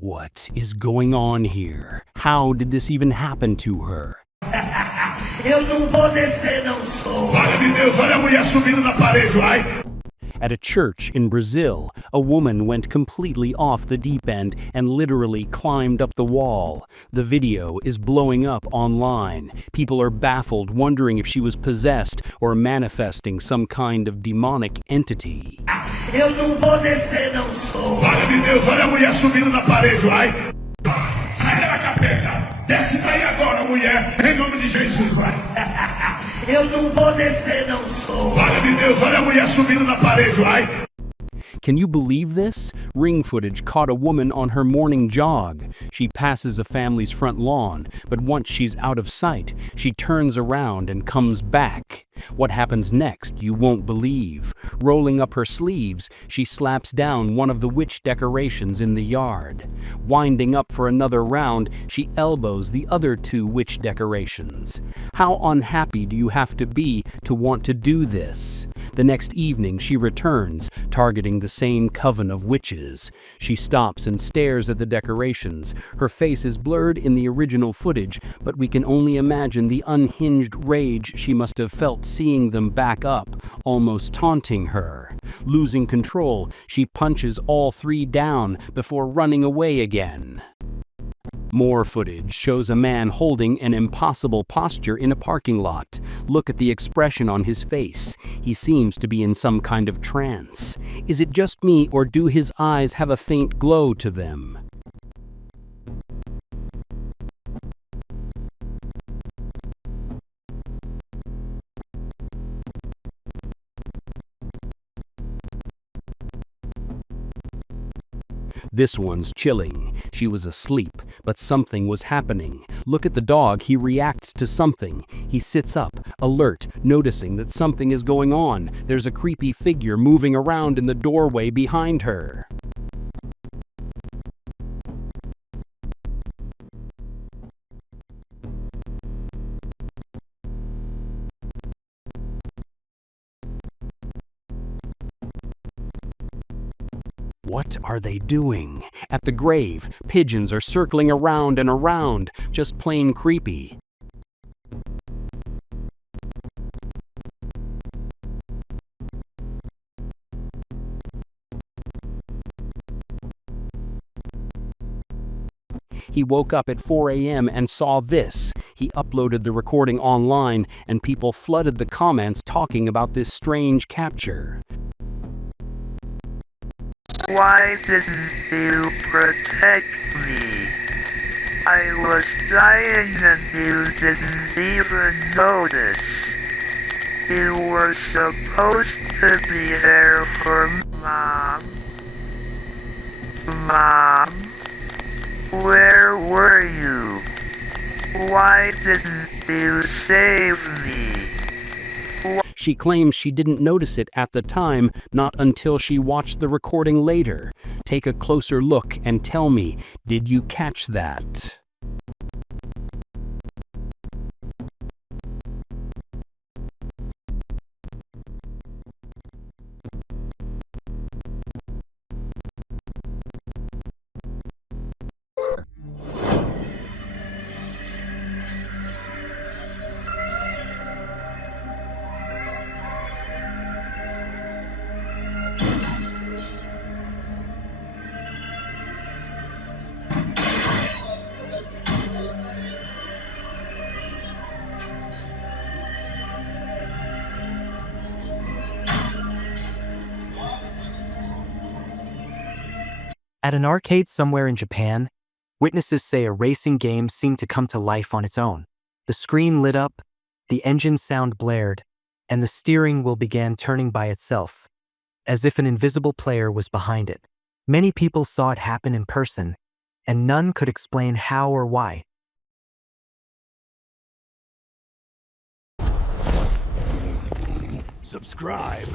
What is going on here? How did this even happen to her? Eu não vou descer, não sou. Glória Deus, olha a mulher subindo na parede, vai. At a church in Brazil, a woman went completely off the deep end and literally climbed up the wall. The video is blowing up online. People are baffled, wondering if she was possessed or manifesting some kind of demonic entity. Eu não vou descer, não sou. Glória Deus, olha a mulher subindo na parede, vai. Sai da capeta. Desce daí agora, mulher, em nome de Jesus, vai. Eu não vou descer, não sou. Glória Deus, olha a mulher subindo na parede, vai. Can you believe this? Ring footage caught a woman on her morning jog. She passes a family's front lawn, but once she's out of sight, she turns around and comes back. What happens next, you won't believe. Rolling up her sleeves, she slaps down one of the witch decorations in the yard. Winding up for another round, she elbows the other two witch decorations. How unhappy do you have to be to want to do this? The next evening, she returns, targeting the same coven of witches. She stops and stares at the decorations. Her face is blurred in the original footage, but we can only imagine the unhinged rage she must have felt seeing them back up, almost taunting her. Losing control, she punches all three down before running away again. More footage shows a man holding an impossible posture in a parking lot. Look at the expression on his face. He seems to be in some kind of trance. Is it just me, or do his eyes have a faint glow to them? This one's chilling. She was asleep, but something was happening. Look at the dog, he reacts to something. He sits up, alert, noticing that something is going on. There's a creepy figure moving around in the doorway behind her. What are they doing? At the grave, pigeons are circling around and around, just plain creepy. He woke up at 4 a.m. and saw this. He uploaded the recording online, and people flooded the comments talking about this strange capture. Why didn't you protect me? I was dying and you didn't even notice. You were supposed to be there for Mom. Mom? Where were you? Why didn't you save me? She claims she didn't notice it at the time, not until she watched the recording later. Take a closer look and tell me, did you catch that? At an arcade somewhere in Japan, witnesses say a racing game seemed to come to life on its own. The screen lit up, the engine sound blared, and the steering wheel began turning by itself, as if an invisible player was behind it. Many people saw it happen in person, and none could explain how or why. Subscribe.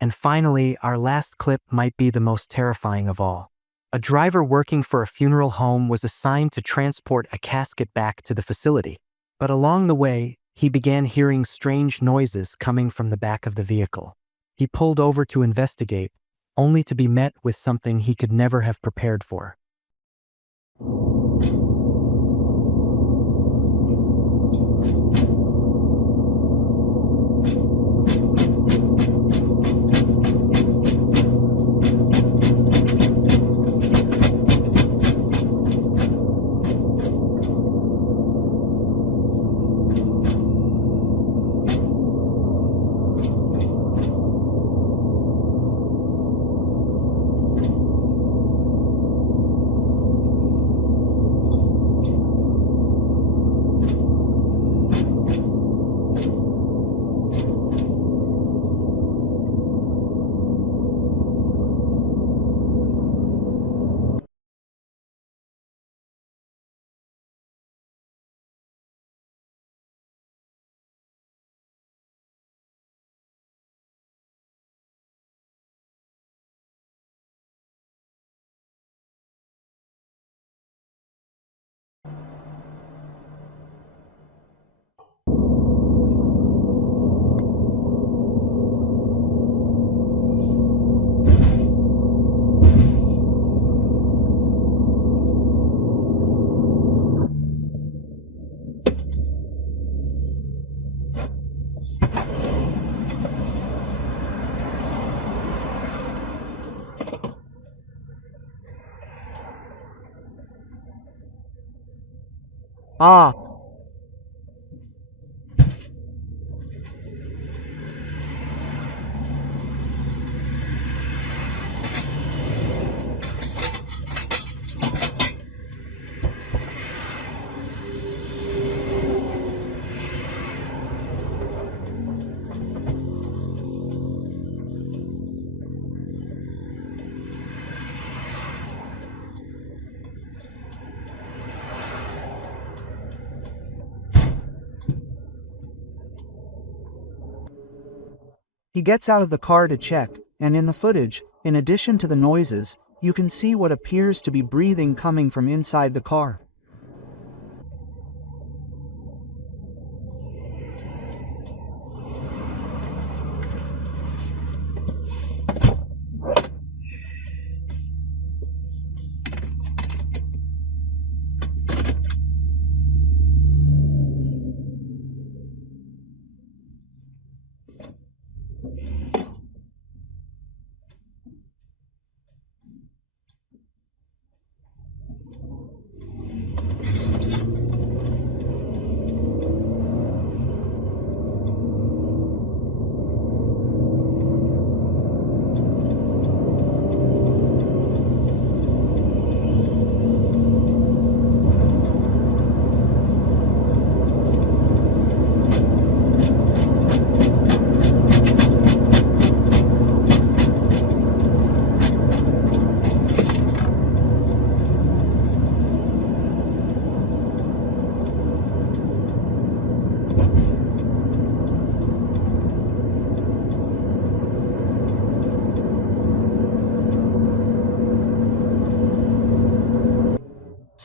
And finally, our last clip might be the most terrifying of all. A driver working for a funeral home was assigned to transport a casket back to the facility. But along the way, he began hearing strange noises coming from the back of the vehicle. He pulled over to investigate, only to be met with something he could never have prepared for. Ah, he gets out of the car to check, and in the footage, in addition to the noises, you can see what appears to be breathing coming from inside the car.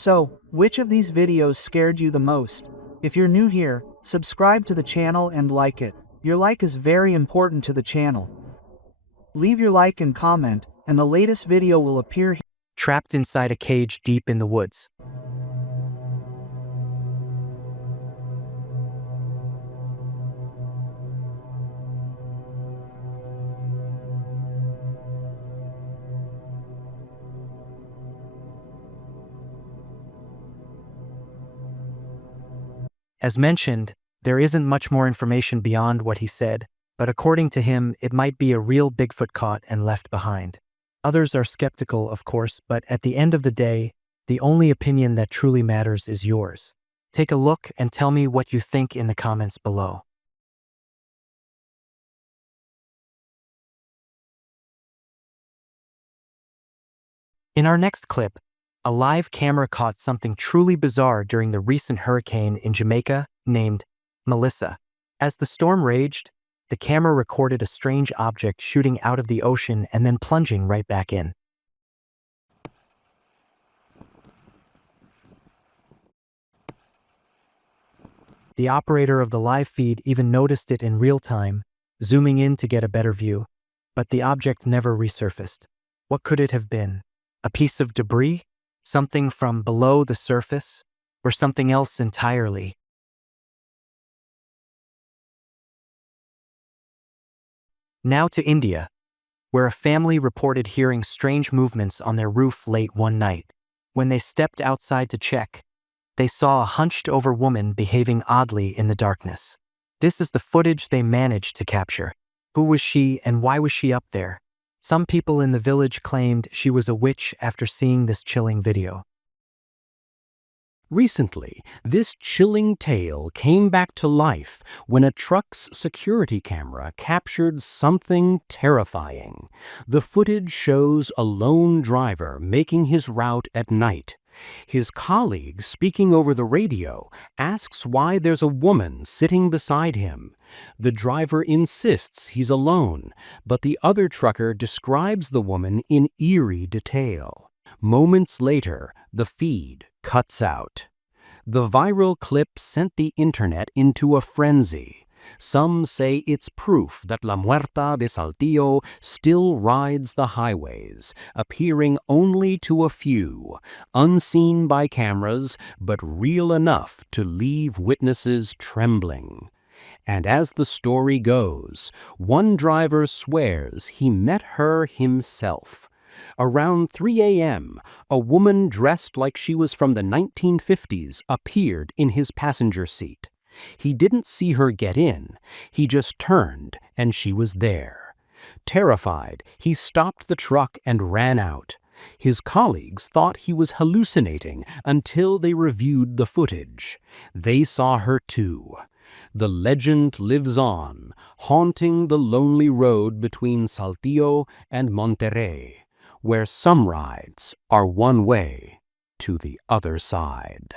So, which of these videos scared you the most? If you're new here, subscribe to the channel and like it. Your like is very important to the channel. Leave your like and comment, and the latest video will appear here. Trapped inside a cage deep in the woods. As mentioned, there isn't much more information beyond what he said, but according to him, it might be a real Bigfoot caught and left behind. Others are skeptical, of course, but at the end of the day, the only opinion that truly matters is yours. Take a look and tell me what you think in the comments below. In our next clip, a live camera caught something truly bizarre during the recent hurricane in Jamaica named Melissa. As the storm raged, the camera recorded a strange object shooting out of the ocean and then plunging right back in. The operator of the live feed even noticed it in real time, zooming in to get a better view. but the object never resurfaced. What could it have been? A piece of debris? Something from below the surface? Or something else entirely? Now to India, where a family reported hearing strange movements on their roof late one night. When they stepped outside to check, they saw a hunched-over woman behaving oddly in the darkness. This is the footage they managed to capture. Who was she and why was she up there? Some people in the village claimed she was a witch after seeing this chilling video. Recently, this chilling tale came back to life when a truck's security camera captured something terrifying. The footage shows a lone driver making his route at night. His colleague, speaking over the radio, asks why there's a woman sitting beside him. The driver insists he's alone, but the other trucker describes the woman in eerie detail. Moments later, the feed cuts out. The viral clip sent the internet into a frenzy. Some say it's proof that La Muerta de Saltillo still rides the highways, appearing only to a few, unseen by cameras, but real enough to leave witnesses trembling. And as the story goes, one driver swears he met her himself. Around 3 a.m., a woman dressed like she was from the 1950s appeared in his passenger seat. He didn't see her get in. He just turned, and she was there. Terrified, he stopped the truck and ran out. His colleagues thought he was hallucinating until they reviewed the footage. They saw her too. The legend lives on, haunting the lonely road between Saltillo and Monterrey, where some rides are one way to the other side.